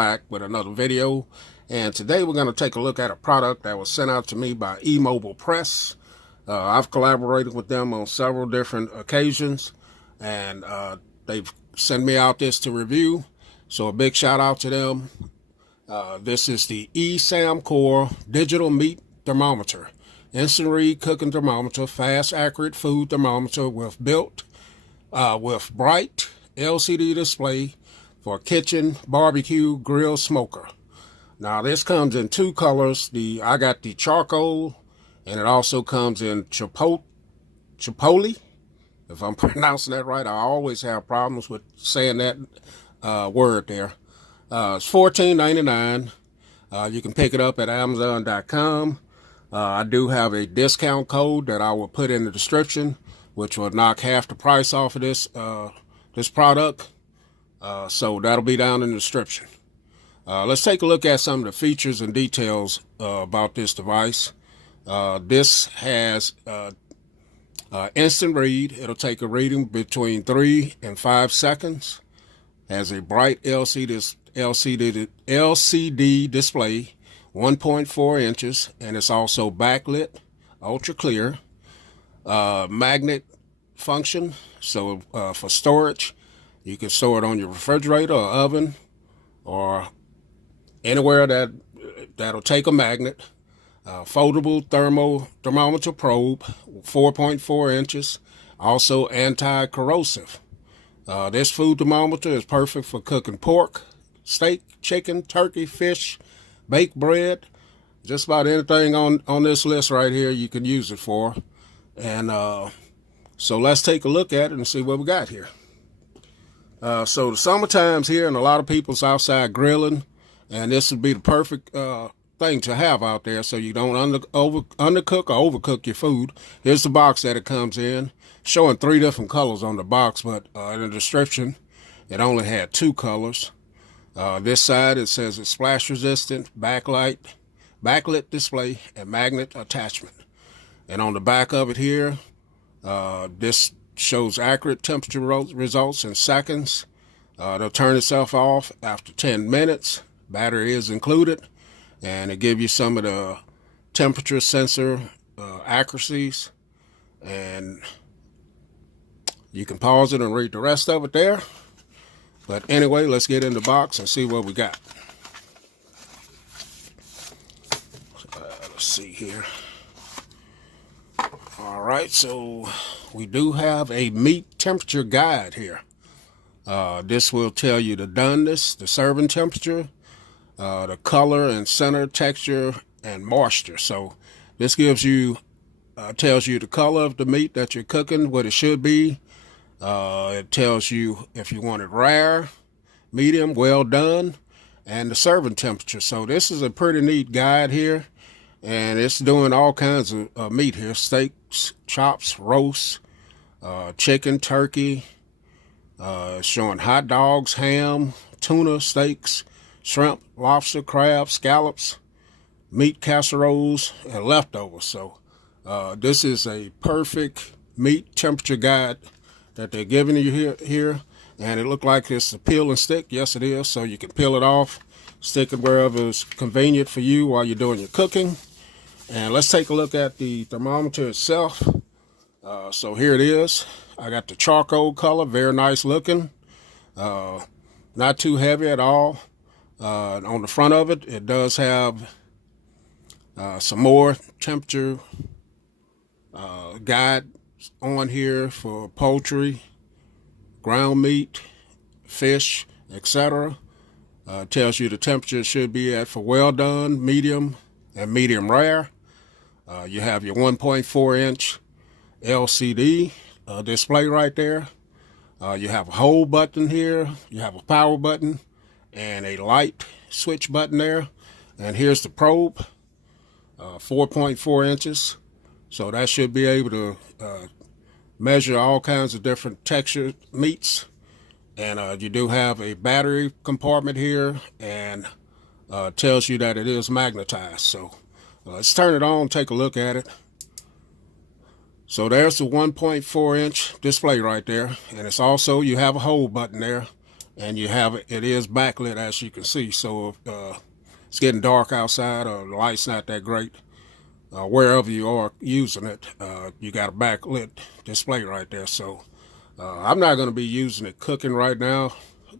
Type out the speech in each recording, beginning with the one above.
back with another video, and today we're going to take a look at a product that was sent out to me by eMobile Press. I've collaborated with them on several different occasions, and they've sent me out this to review, so a big shout out to them. This is the eSamcore Digital Meat Thermometer, instant read cooking thermometer, fast accurate food thermometer with bright LCD display for kitchen, barbecue, grill, smoker. Now this comes in two colors. I got the charcoal, and it also comes in chipotle. If I'm pronouncing that right, I always have problems with saying that word there. It's $14.99. You can pick it up at Amazon.com. I do have a discount code that I will put in the description, which will knock half the price off of this product. So that'll be down in the description. Let's take a look at some of the features and details about this device. This has instant read. It'll take a reading between 3 and 5 seconds. Has a bright LCD display, 1.4 inches, and it's also backlit, ultra clear. Magnet function, so for storage, you can store it on your refrigerator or oven or anywhere that'll take a magnet. Foldable thermometer probe, 4.4 inches, also anti-corrosive. This food thermometer is perfect for cooking pork, steak, chicken, turkey, fish, baked bread. Just about anything on this list right here you can use it for. And so let's take a look at it and see what we got here. So the summertime's here, and a lot of people's outside grilling, and this would be the perfect thing to have out there so you don't undercook or overcook your food. Here's the box that it comes in, showing 3 different colors on the box, but in the description it only had 2 colors. This side it says it's splash resistant, backlit display, and magnet attachment. And on the back of it here, this shows accurate temperature results in seconds. It'll turn itself off after 10 minutes. Battery is included, and it gives you some of the temperature sensor accuracies. And you can pause it and read the rest of it there. But anyway, let's get in the box and see what we got. Let's see here. All right, so we do have a meat temperature guide here. This will tell you the doneness, the serving temperature, the color and center texture, and moisture. So this gives you, tells you the color of the meat that you're cooking, what it should be. It tells you if you want it rare, medium, well done, and the serving temperature. So this is a pretty neat guide here. And it's doing all kinds of meat here: steaks, chops, roasts, chicken, turkey. It's showing hot dogs, ham, tuna, steaks, shrimp, lobster, crab, scallops, meat casseroles, and leftovers. So this is a perfect meat temperature guide that they're giving you here. And it looked like it's a peel and stick. Yes, it is. So you can peel it off, stick it wherever it's convenient for you while you're doing your cooking. And let's take a look at the thermometer itself. So here it is. I got the charcoal color, very nice looking. Not too heavy at all. On the front of it, it does have some more temperature guide on here for poultry, ground meat, fish, etc. Tells you the temperature should be at for well done, medium, and medium rare. You have your 1.4 inch LCD display right there. You have a hold button here. You have a power button and a light switch button there. And here's the probe, 4.4 inches. So that should be able to measure all kinds of different textured meats. And you do have a battery compartment here, and tells you that it is magnetized. So let's turn it on, take a look at it. So there's the 1.4 inch display right there, and it's also, you have a hold button there, and you have it is backlit, as you can see. So if it's getting dark outside or the light's not that great, wherever you are using it, you got a backlit display right there. So I'm not going to be using it cooking right now,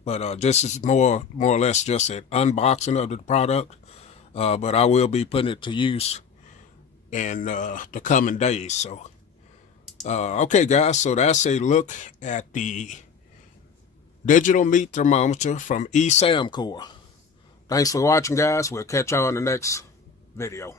but this is more or less just an unboxing of the product. But I will be putting it to use in the coming days. So okay, guys, so that's a look at the digital meat thermometer from eSamcore. Thanks for watching, guys. We'll catch y'all in the next video.